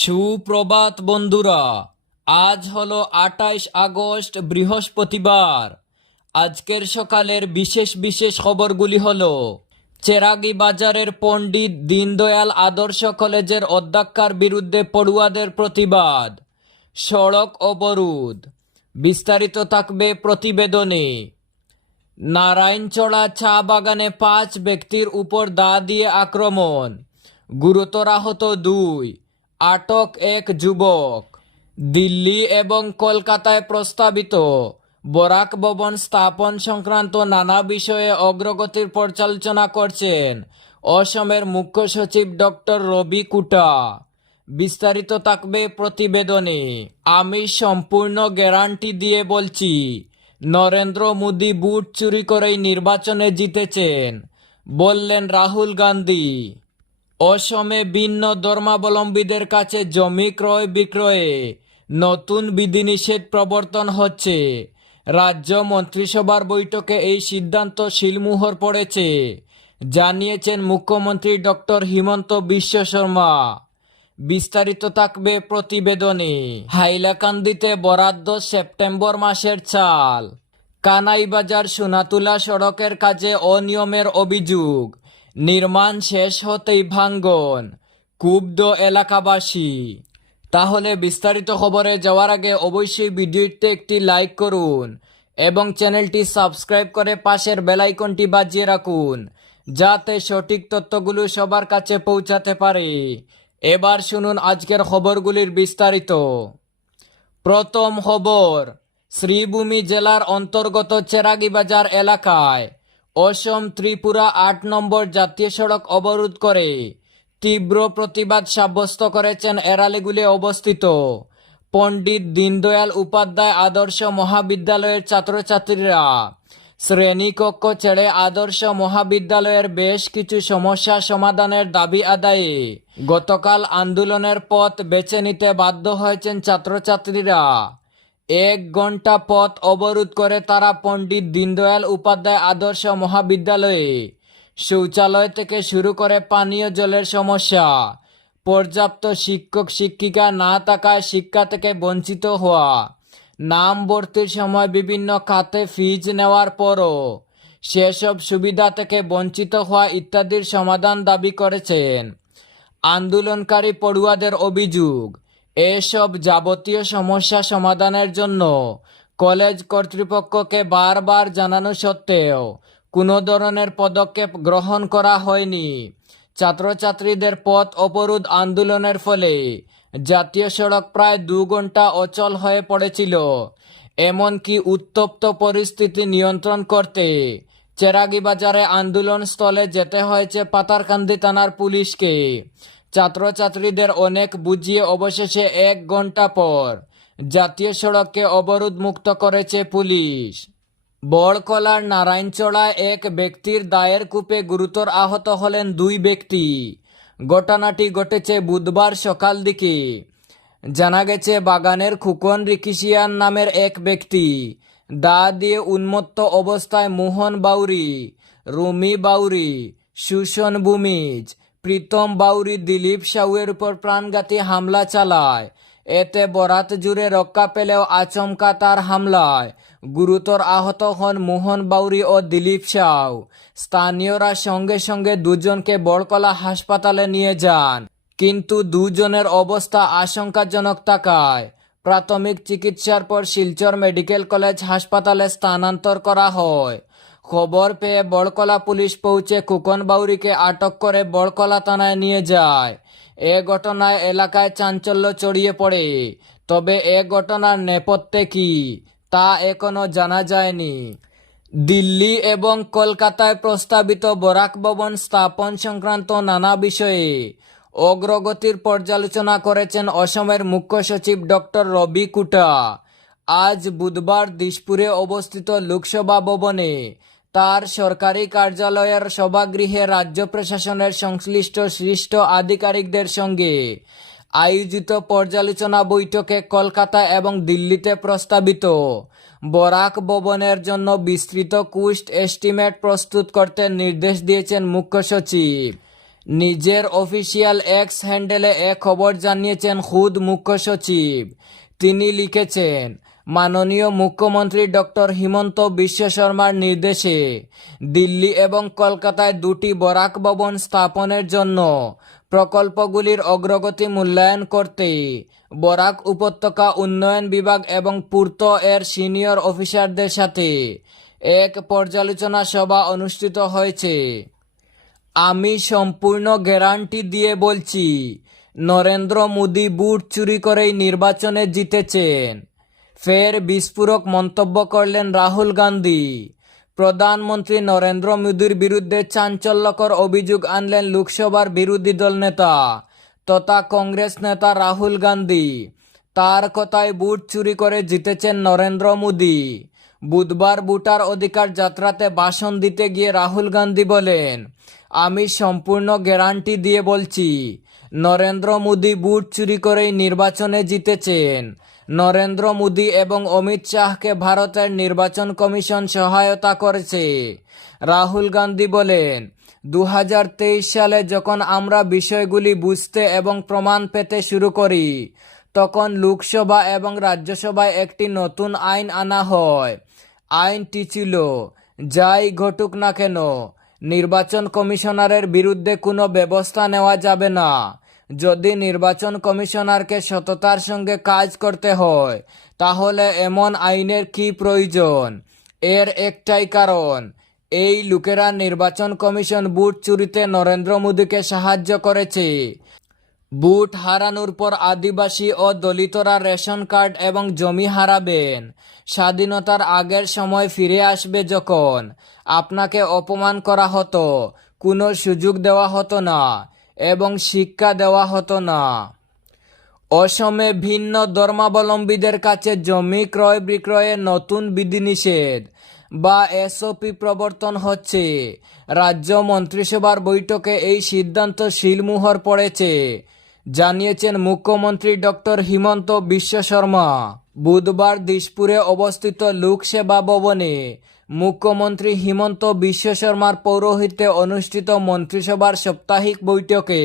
সুপ্রভাত বন্ধুরা, আজ হলো আটাইশ আগস্ট, বৃহস্পতিবার। আজকের সকালের বিশেষ বিশেষ খবরগুলি হলো, চেরাগি বাজারের পণ্ডিত দীনদয়াল আদর্শ কলেজের অধ্যক্ষার বিরুদ্ধে পড়ুয়াদের প্রতিবাদ, সড়ক অবরোধ, বিস্তারিত থাকবে প্রতিবেদনে। নারায়ণচড়া চা বাগানে পাঁচ ব্যক্তির উপর দা দিয়ে আক্রমণ, গুরুতর আহত দুই। আটক এক যুবক। দিল্লি এবং কলকাতায় প্রস্তাবিত। বরাক ভবন স্থাপন সংক্রান্ত নানা বিষয়ে অগ্রগতির পর্যালোচনা করছেন অসমের মুখ্য সচিব ডক্টর রবি কুটা। বিস্তারিত থাকবে প্রতিবেদনে। আমি সম্পূর্ণ গ্যারান্টি দিয়ে বলছি, নরেন্দ্র মোদী বুট চুরি করেই নির্বাচনে জিতেছেন, বললেন রাহুল গান্ধী। অসমে ভিন্ন ধর্মাবলম্বীদের কাছে জমি ক্রয় বিক্রয়ে নতুন বিধিনিষেধ প্রবর্তন হচ্ছে। রাজ্য মন্ত্রিসভার বৈঠকে এই সিদ্ধান্ত শিলমুহর পড়েছে, জানিয়েছেন মুখ্যমন্ত্রী ডক্টর হিমন্ত বিশ্ব শর্মা। বিস্তারিত থাকবে প্রতিবেদনে। হাইলাকান্দিতে বরাদ্দ সেপ্টেম্বর মাসের চাল কানাইবাজার সোনাতুলা সড়কের কাজে অনিয়মের অভিযোগ। নির্মাণ শেষ হতেই ভাঙ্গন, কুব্ধ এলাকাবাসী। তাহলে বিস্তারিত খবরে যাওয়ার আগে অবশ্যই ভিডিওতে একটি লাইক করুন এবং চ্যানেলটি সাবস্ক্রাইব করে পাশের বেলাইকনটি বাজিয়ে রাখুন, যাতে সঠিক তথ্যগুলো সবার কাছে পৌঁছাতে পারে। এবার শুনুন আজকের খবরগুলির বিস্তারিত। প্রথম খবর, শ্রীভূমি জেলার অন্তর্গত চেরাগিবাজার এলাকায় অসম ত্রিপুরা আট নম্বর জাতীয় সড়ক অবরোধ করে। তীব্র প্রতিবাদ সাব্যস্ত করেছেন এরালিগুলি অবস্থিত। পণ্ডিত দীনদয়াল উপাধ্যায় আদর্শ মহাবিদ্যালয়ের ছাত্রছাত্রীরা শ্রেণীকক্ষ ছেড়ে আদর্শ মহাবিদ্যালয়ের বেশ কিছু সমস্যা সমাধানের দাবি আদায়ে গতকাল আন্দোলনের পথ বেছে নিতে বাধ্য হয়েছেন ছাত্রছাত্রীরা। এক ঘণ্টা পথ অবরোধ করে তারা পণ্ডিত দীনদয়াল উপাধ্যায় আদর্শ মহাবিদ্যালয়ে শৌচালয় থেকে শুরু করে পানীয় জলের সমস্যা। পর্যাপ্ত শিক্ষক, শিক্ষিকা না থাকায় শিক্ষা থেকে বঞ্চিত হওয়া। নাম ভর্তির সময় বিভিন্ন খাতে ফিজ নেওয়ার পরও সেসব সুবিধা থেকে বঞ্চিত হওয়া ইত্যাদির সমাধান দাবি করেছেন। আন্দোলনকারী পড়ুয়াদের অভিযোগ এসব যাবতীয় সমস্যা সমাধানের জন্য কলেজ কর্তৃপক্ষকে বারবার জানানো সত্ত্বেও কোনো ধরনের পদক্ষেপ গ্রহণ করা হয়নি। ছাত্রছাত্রীদের পথ অবরোধ আন্দোলনের ফলে জাতীয় সড়ক প্রায় দু ঘণ্টা অচল হয়ে পড়েছিল। এমনকি উত্তপ্ত পরিস্থিতি নিয়ন্ত্রণ করতে চেরাগি বাজারে আন্দোলন স্থলে যেতে হয়েছে পাতারকান্দি থানার পুলিশকে। ছাত্রছাত্রীদের অনেক বুঝিয়ে অবশেষে এক ঘণ্টা পর জাতীয় সড়ককে অবরোধ মুক্ত করেছে পুলিশ। বড়কলার নারায়ণচড়ায় এক ব্যক্তির দায়ের কূপে গুরুতর আহত হলেন দুই ব্যক্তি। ঘটনাটি ঘটেছে বুধবার সকাল দিকে। জানা গেছে, বাগানের খুকন রিকিশিয়ান নামের এক ব্যক্তি। দা দিয়ে উন্মত্ত অবস্থায় মোহন বাউরি, রুমি বাউরি সুশন ভূমিজ প্রীতম বাউরি দিলীপ সাউয়ের উপর প্রাণঘাতী হামলা চালায়। এতে বরাত জুড়ে রক্ষা পেলেও আচমকা তার হামলায়। গুরুতর আহত হন মোহন বাউরি ও দিলীপ সাউ। স্থানীয়রা সঙ্গে সঙ্গে দুজনকে বড়কলা হাসপাতালে নিয়ে যান, কিন্তু দুজনের অবস্থা আশঙ্কাজনক থাকায়। প্রাথমিক চিকিৎসার পর শিলচর মেডিকেল কলেজ হাসপাতালে স্থানান্তর করা হয়। খবর পেয়ে বড়কলা পুলিশ পৌঁছে কুকন বাউরিকে আটক করে বড়কলা থানায় নিয়ে যায়। এ ঘটনায় এলাকায় চাঞ্চল্য ছড়িয়ে পড়ে। তবে এ ঘটনার নেপথ্যে কি, তা এখনও জানা যায়নি। দিল্লি এবং কলকাতায় প্রস্তাবিত বরাক ভবন স্থাপন সংক্রান্ত নানা বিষয়ে অগ্রগতির পর্যালোচনা করেছেন অসমের মুখ্য সচিব ডক্টর রবি কুটা। আজ বুধবার দিশপুরে অবস্থিত লোকসভা ভবনে তার সরকারি কার্যালয়ের সভাগৃহে রাজ্য প্রশাসনের সংশ্লিষ্ট শীর্ষ আধিকারিকদের সঙ্গে আয়োজিত পর্যালোচনা বৈঠকে কলকাতা এবং দিল্লিতে প্রস্তাবিত বরাক ভবনের জন্য বিস্তৃত কুস্ট এস্টিমেট প্রস্তুত করতে নির্দেশ দিয়েছেন মুখ্য সচিব। নিজের অফিসিয়াল এক্স হ্যান্ডেলে এ খবর জানিয়েছেন খুদ মুখ্য সচিব। তিনি লিখেছেন মাননীয় মুখ্যমন্ত্রী ডক্টর হিমন্ত বিশ্ব শর্মার নির্দেশে দিল্লি এবং কলকাতায় দুটি বরাক ভবন স্থাপনের জন্য প্রকল্পগুলির অগ্রগতি মূল্যায়ন করতে বরাক উপত্যকা উন্নয়ন বিভাগ এবং পূর্ত এর সিনিয়র অফিসারদের সাথে এক পর্যালোচনা সভা অনুষ্ঠিত হয়েছে। আমি সম্পূর্ণ গ্যারান্টি দিয়ে বলছি, নরেন্দ্র মোদী বুট চুরি করেই নির্বাচনে জিতেছেন। ফের বিস্ফোরক মন্তব্য করলেন রাহুল গান্ধী। প্রধানমন্ত্রী নরেন্দ্র মোদীর বিরুদ্ধে চাঞ্চল্যকর অভিযোগ আনলেন লোকসভার বিরোধী দল নেতা তথা কংগ্রেস নেতা রাহুল গান্ধী। তার কথায় বুট চুরি করে জিতেছেন নরেন্দ্র মোদী। বুধবার ভোটার অধিকার যাত্রাতে ভাষণ দিতে গিয়ে রাহুল গান্ধী বলেন, আমি সম্পূর্ণ গ্যারান্টি দিয়ে বলছি, নরেন্দ্র মোদী বুট চুরি করেই নির্বাচনে জিতেছেন। নরেন্দ্র মোদী এবং অমিত শাহকে ভারতের নির্বাচন কমিশন সহায়তা করেছে। রাহুল গান্ধী বলেন দু হাজার তেইশ সালে যখন আমরা বিষয়গুলি বুঝতে এবং প্রমাণ পেতে শুরু করি, তখন লোকসভা এবং রাজ্যসভায় একটি নতুন আইন আনা হয়। আইনটি ছিল, যাই ঘটুক না কেন, নির্বাচন কমিশনারের বিরুদ্ধে কোনো ব্যবস্থা নেওয়া যাবে না। যদি নির্বাচন কমিশনারকে সততার সঙ্গে কাজ করতে হয়, তাহলে এমন আইনের কি প্রয়োজন? এর একটাই কারণ, এই লোকেরা নির্বাচন কমিশন বুট চুরিতে নরেন্দ্র মোদীকে সাহায্য করেছে। বুট হারানোর পর আদিবাসী ও দলিতরা রেশন কার্ড এবং জমি হারাবেন। স্বাধীনতার আগের সময় ফিরে আসবে যখন। আপনাকে অপমান করা হতো, কোনো সুযোগ দেওয়া হতো না। এবং শিক্ষা দেওয়া হতো না। অসমে ভিন্ন ধর্মাবলম্বীদের কাছে জমি ক্রয় বিক্রয়ে নতুন বিধিনিষেধ বা এসওপি প্রবর্তন হচ্ছে। রাজ্য মন্ত্রিসভার বৈঠকে এই সিদ্ধান্ত শিলমুহর পড়েছে, জানিয়েছেন মুখ্যমন্ত্রী ডক্টর হিমন্ত বিশ্ব শর্মা। বুধবার দিশপুরে অবস্থিত লোকসেবা ভবনে মুখ্যমন্ত্রী হিমন্ত বিশ্ব শর্মার পৌরোহিত্যে অনুষ্ঠিত মন্ত্রিসভার সাপ্তাহিক বৈঠকে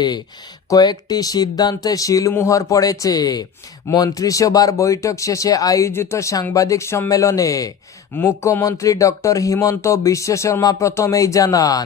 কয়েকটি সিদ্ধান্তে শিলমুহর পড়েছে। মন্ত্রিসভার বৈঠক শেষে আয়োজিত সাংবাদিক সম্মেলনে মুখ্যমন্ত্রী ডক্টর হিমন্ত বিশ্ব শর্মা প্রথমেই জানান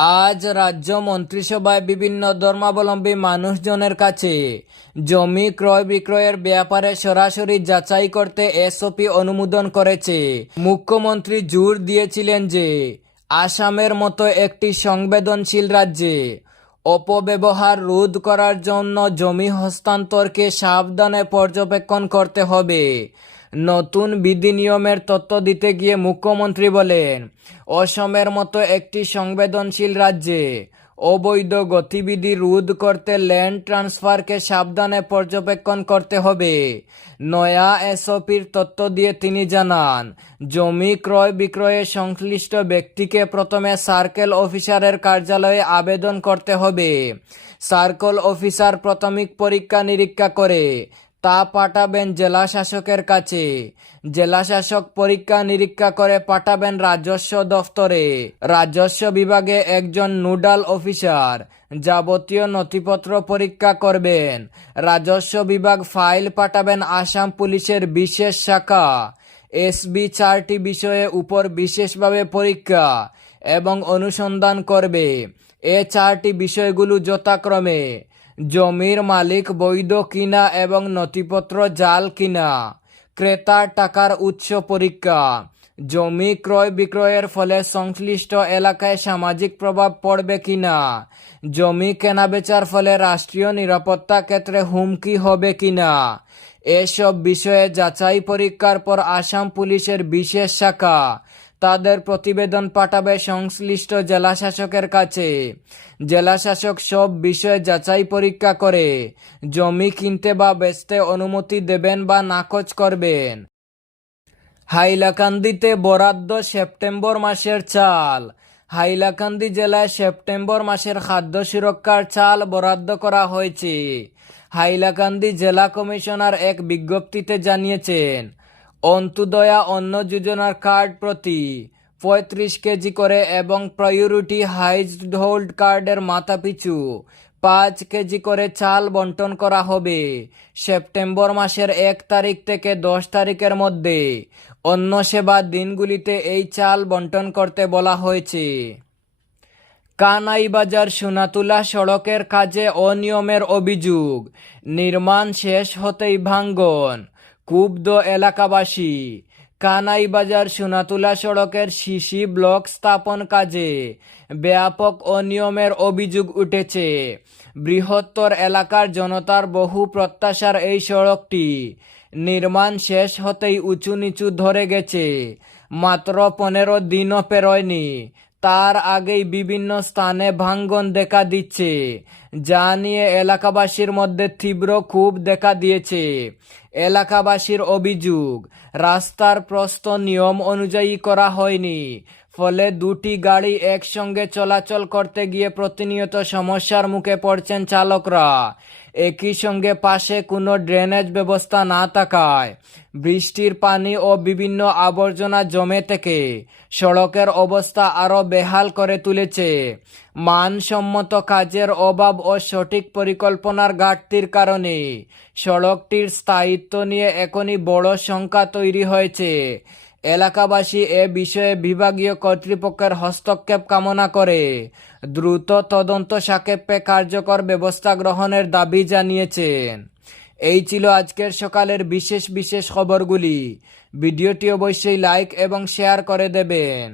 আজ রাজ্য মন্ত্রিসভায় বিভিন্ন ধর্মাবলম্বী মানুষজনের কাছে জমি ক্রয় বিক্রয়ের ব্যাপারে সরাসরি যাচাই করতে এসওপি অনুমোদন করেছে। মুখ্যমন্ত্রী জোর দিয়েছিলেন যে, আসামের মতো একটি সংবেদনশীল রাজ্যে অপব্যবহার রোধ করার জন্য জমি হস্তান্তরকে সাবধানে পর্যবেক্ষণ করতে হবে। নতুন বিধি নিয়মের তথ্য দিতে গিয়ে মুখ্যমন্ত্রী বলেন, অসমের মতো একটি সংবেদনশীল রাজ্যে অবৈধ গতিবিধি রোধ করতে ল্যান্ড ট্রান্সফারকে সাবধানে পর্যবেক্ষণ করতে হবে। নয়া এসওপির তথ্য দিয়ে তিনি জানান, জমি ক্রয় বিক্রয়ে সংশ্লিষ্ট ব্যক্তিকে প্রথমে সার্কেল অফিসারের কার্যালয়ে আবেদন করতে হবে। সার্কেল অফিসার প্রাথমিক পরীক্ষা নিরীক্ষা করে তা পাঠাবেন জেলা শাসকের কাছে। জেলা শাসক পরীক্ষা নিরীক্ষা করে পাঠাবেন রাজস্ব দফতরে। রাজস্ব বিভাগে একজন নোডাল অফিসার। যাবতীয় নথিপত্র পরীক্ষা করবেন। রাজস্ব বিভাগ ফাইল পাঠাবেন আসাম পুলিশের বিশেষ শাখা। এসবি চারটি বিষয়ে উপর বিশেষভাবে পরীক্ষা এবং অনুসন্ধান করবে। এ চারটি বিষয়গুলো যথাক্রমে জমির মালিক বৈধ কিনা এবং নথিপত্র জাল কিনা। ক্রেতার টাকার উৎস পরীক্ষা। জমি ক্রয় বিক্রয়ের ফলে সংশ্লিষ্ট এলাকায় সামাজিক প্রভাব পড়বে কিনা? জমি কেনাবেচার ফলে রাষ্ট্রীয় নিরাপত্তা ক্ষেত্রে হুমকি হবে কিনা? এসব বিষয়ে যাচাই পরীক্ষার পর আসাম পুলিশের বিশেষ শাখা তাদের প্রতিবেদন পাঠাবে সংশ্লিষ্ট জেলা শাসকের কাছে। জেলা শাসক সব বিষয়ে যাচাই পরীক্ষা করে। জমি কিনতে বা বেচতে অনুমতি দেবেন বা নাকচ করবেন। হাইলাকান্দিতে বরাদ্দ সেপ্টেম্বর মাসের চাল। হাইলাকান্দি জেলায় সেপ্টেম্বর মাসের খাদ্য সুরক্ষার চাল বরাদ্দ করা হয়েছে। হাইলাকান্দি জেলা কমিশনার এক বিজ্ঞপ্তিতে জানিয়েছেন অন্ত্যোদয়া অন্ন যোজনার কার্ড প্রতি পঁয়ত্রিশ কেজি করে এবং প্রায়োরিটি হাইজ হোল্ড কার্ডের মাথাপিছু পাঁচ কেজি করে চাল বন্টন করা হবে। সেপ্টেম্বর মাসের এক তারিখ থেকে দশ তারিখের মধ্যে অন্য সেবা দিনগুলিতে এই চাল বন্টন করতে বলা হয়েছে। কানাইবাজার সোনাতুলা সড়কের কাজে অনিয়মের অভিযোগ। নির্মাণ শেষ হতেই ভাঙ্গন। কুব্দ এলাকাবাসী কানাইবাজার সোনাতুলা সড়কের শিশি ব্লক স্থাপন কাজে ব্যাপক অনিয়মের অভিযোগ উঠেছে। বৃহত্তর এলাকার জনতার বহু প্রত্যাশার এই সড়কটি নির্মাণ শেষ হতেই উঁচু নিচু ধরে গেছে। মাত্র পনেরো দিনও পেরোয়নি। তার আগেই বিভিন্ন স্থানে ভাঙ্গন দেখা দিচ্ছে, যা নিয়ে এলাকাবাসীর মধ্যে তীব্র ক্ষোভ দেখা দিয়েছে। এলাকাবাসীর অভিযোগ, রাস্তার প্রস্থ নিয়ম অনুযায়ী করা হয়নি, ফলে দুটি গাড়ি একসঙ্গে চলাচল করতে গিয়ে প্রতিনিয়ত সমস্যার মুখে পড়ছেন চালকরা। একই সঙ্গে পাশে কোনো ড্রেনেজ ব্যবস্থা না থাকায় বৃষ্টির পানি ও বিভিন্ন আবর্জনা জমে থেকে সড়কের অবস্থা আরও বেহাল করে তুলেছে। মানসম্মত কাজের অভাব ও সঠিক পরিকল্পনার ঘাটতির কারণে সড়কটির স্থায়িত্ব নিয়ে এখনই বড় শঙ্কা তৈরি হয়েছে। এলাকাবাসী এ বিষয়ে বিভাগীয় কর্তৃপক্ষের হস্তক্ষেপ কামনা করে। দ্রুত তদন্ত সাপেক্ষে কার্যকর ব্যবস্থা গ্রহণের দাবি জানিয়েছেন। এই ছিল আজকের সকালের বিশেষ বিশেষ খবরগুলি। ভিডিওটি অবশ্যই লাইক এবং শেয়ার করে দেবেন।